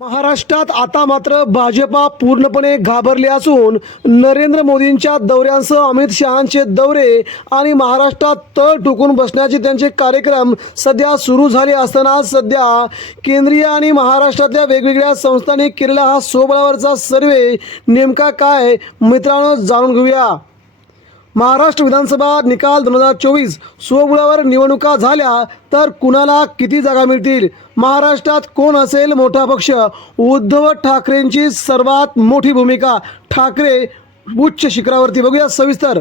महाराष्ट्रात आता मात्र भाजपा पूर्णपणे घाबरले असून नरेंद्र मोदींच्या दौऱ्यांसह अमित शहांचे दौरे आणि महाराष्ट्रात तळ टुकून बसण्याचे त्यांचे कार्यक्रम सध्या सुरू झाले असताना सध्या केंद्रीय आणि महाराष्ट्रातल्या वेगवेगळ्या संस्थांनी केलेला हा सोबळावरचा सर्वे नेमका काय मित्रांनो जाणून घेऊया. महाराष्ट्र विधानसभा निकाल दोन हजार चोवीस स्वबुळावर निवडणुका झाल्या तर कुणाला किती जागा मिळतील? महाराष्ट्रात कोण असेल मोठा पक्ष? उद्धव ठाकरेंची सर्वात मोठी भूमिका. ठाकरे उच्च शिखरावरती. बघूया सविस्तर.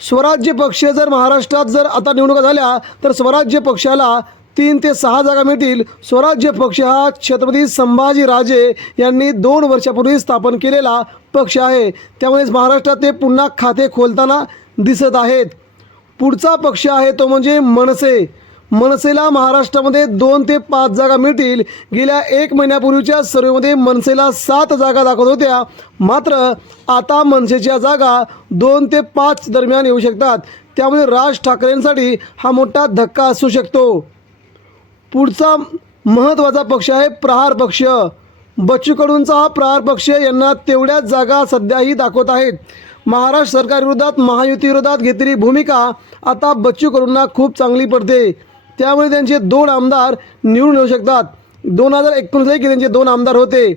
स्वराज्य पक्ष जर महाराष्ट्रात जर आता निवडणुका झाल्या तर स्वराज्य पक्षाला तीन ते सहा जागा मिळतील. स्वराज्य पक्ष हा छत्रपती संभाजी राजे यांनी दोन वर्षापूर्वी स्थापन केलेला पक्ष आहे. त्यामुळेच महाराष्ट्रात ते पुन्हा खाते खोलताना दिसत आहेत. पुढचा पक्ष आहे तो म्हणजे मनसे. मनसेला महाराष्ट्रामध्ये दोन ते पाच जागा मिळतील. गेल्या एक महिन्यापूर्वीच्या सर्वेमध्ये मनसेला सात जागा दाखवत होत्या. मात्र आता मनसेच्या जागा दोन ते पाच दरम्यान येऊ शकतात. त्यामुळे राज ठाकरेंसाठी हा मोठा धक्का असू शकतो. पुढचा महत्त्वाचा पक्ष आहे प्रहार पक्ष. बच्चू कडूंचा हा प्रहार पक्ष यांना तेवढ्याच जागा सध्याही दाखवत आहेत. महाराष्ट्र सरकारविरोधात महायुतीविरोधात घेतलेली भूमिका आता बच्चू कडूंना खूप चांगली पडते. त्यामुळे त्यांचे दोन आमदार निवडून येऊ शकतात. दोन हजार एकोणीसलाही त्यांचे दोन आमदार होते.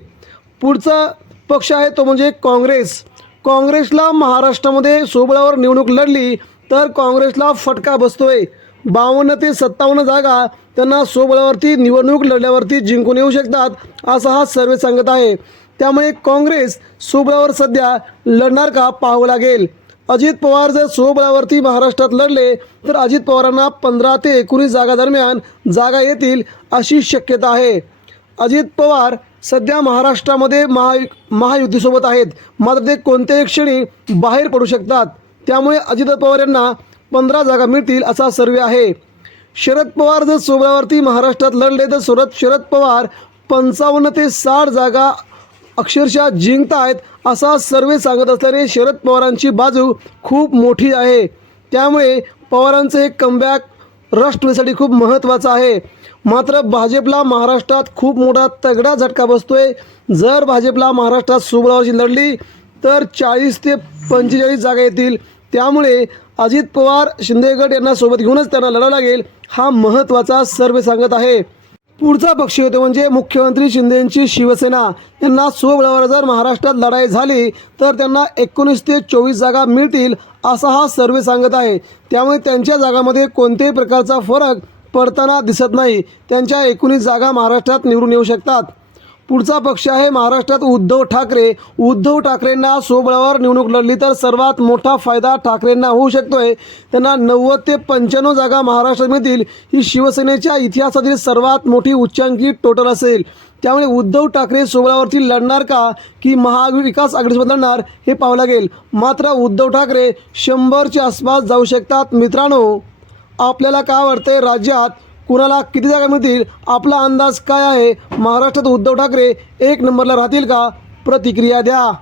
पुढचा पक्ष आहे तो म्हणजे काँग्रेस. काँग्रेसला महाराष्ट्रामध्ये सोबळावर निवडणूक लढली तर काँग्रेसला फटका बसतोय. बावन्न ते सत्तावन्न जागा त्यांना सोबळावरती निवडणूक लढल्यावरती जिंकून येऊ शकतात असा हा सर्वे सांगत आहे. त्यामुळे काँग्रेस सोबळावर सध्या लढणार का पाहावं लागेल. अजित पवार जर सोबळावरती महाराष्ट्रात लढले तर अजित पवारांना पंधरा ते एकोणीस जागा दरम्यान जागा येतील अशी शक्यता आहे. अजित पवार सध्या महाराष्ट्रामध्ये महा महायुतीसोबत आहेत. मात्र ते कोणत्याही क्षणी बाहेर पडू शकतात. त्यामुळे अजित पवार यांना पंधरा जागा मिळतील असा सर्वे आहे. शरद पवार जर सोबळावरती महाराष्ट्रात लढले तर सुरत शरद पवार पंचावन्न ते साठ जागा अक्षरशः जिंकत आहेत असा सर्वे सांगत असल्याने शरद पवारांची बाजू खूप मोठी आहे. त्यामुळे पवारांचं हे कमबॅक राष्ट्रवादीसाठी खूप महत्त्वाचं आहे. मात्र भाजपला महाराष्ट्रात खूप मोठा तगडा झटका बसतोय. जर भाजपला महाराष्ट्रात सोबळावरची लढली तर चाळीस ते पंचेचाळीस जागा येतील. त्यामुळे अजित पवार शिंदे गट यांना सोबत घेऊनच त्यांना लढावं लागेल हा महत्त्वाचा सर्वे सांगत आहे. पुढचा पक्ष होतो म्हणजे मुख्यमंत्री शिंदेंची शिवसेना. यांना सोबळावर जर महाराष्ट्रात लढाई झाली तर त्यांना एकोणीस ते चोवीस जागा मिळतील असा हा सर्वे सांगत आहे. त्यामुळे त्यांच्या जागामध्ये कोणत्याही प्रकारचा फरक पडताना दिसत नाही. त्यांच्या एकोणीस जागा महाराष्ट्रात निवडून येऊ शकतात. पुढचा पक्ष आहे महाराष्ट्रात उद्धव ठाकरे. उद्धव ठाकरेंना सोबळावर निवडणूक लढली तर सर्वात मोठा फायदा ठाकरेंना होऊ शकतोय. त्यांना नव्वद ते पंच्याण्णव जागा महाराष्ट्रात मिळतील ही शिवसेनेच्या इतिहासातील सर्वात मोठी उच्चांकी टोटल असेल. त्यामुळे उद्धव ठाकरे सोबळावरती लढणार का? की महाविकास आघाडीसोबत लढणार? हे पाहावं लागेल. मात्र उद्धव ठाकरे शंभरच्या आसपास जाऊ शकतात. मित्रांनो आपल्याला काय वाटतंय? राज्यात कुणाला किती जागा मिळतील? आपला अंदाज काय आहे? महाराष्ट्रात उद्धव ठाकरे एक नंबरला राहतील का? प्रतिक्रिया द्या.